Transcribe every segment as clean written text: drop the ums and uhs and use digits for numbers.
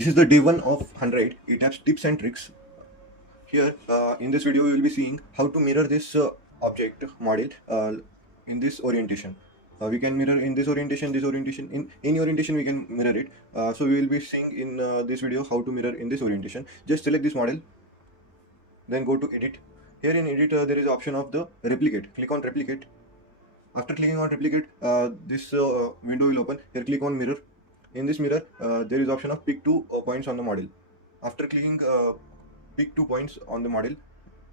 This is the day 1 of 100 ETABS tips and tricks. Here, in this video, you will be seeing how to mirror this object model in this orientation. We can mirror in this orientation, in any orientation we can mirror it. So we will be seeing in this video how to mirror in this orientation. Just select this model, then go to edit. Here in edit, there is option of the replicate. Click on replicate. After clicking on replicate, this window will open. Here click on mirror. In this mirror, there is option of pick two points on the model. After clicking pick 2 points on the model,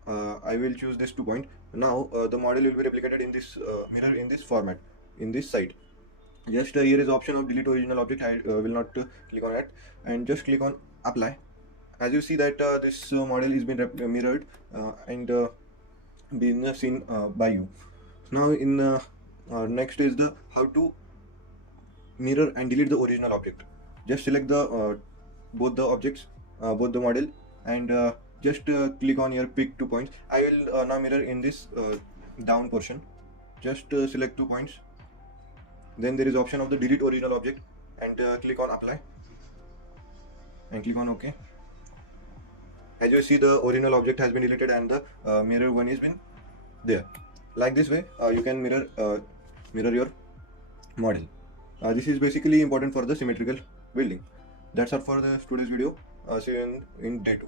I will choose this 2 point. Now the model will be replicated in this mirror in this format, in this side. Just here is option of delete original object. I will not click on it, and just click on apply. As you see that this model is been mirrored and being seen by you. Now in next is the how to mirror and delete the original object. Just select the both the objects, both the model, and just click on your pick 2 points. I will now mirror in this down portion. Just select 2 points. Then there is option of the delete original object, and click on apply and click on OK. As you see, the original object has been deleted and the mirror one is been there. Like this way, you can mirror your model. This is basically important for the symmetrical building. That's all for the today's video. See you in day 2.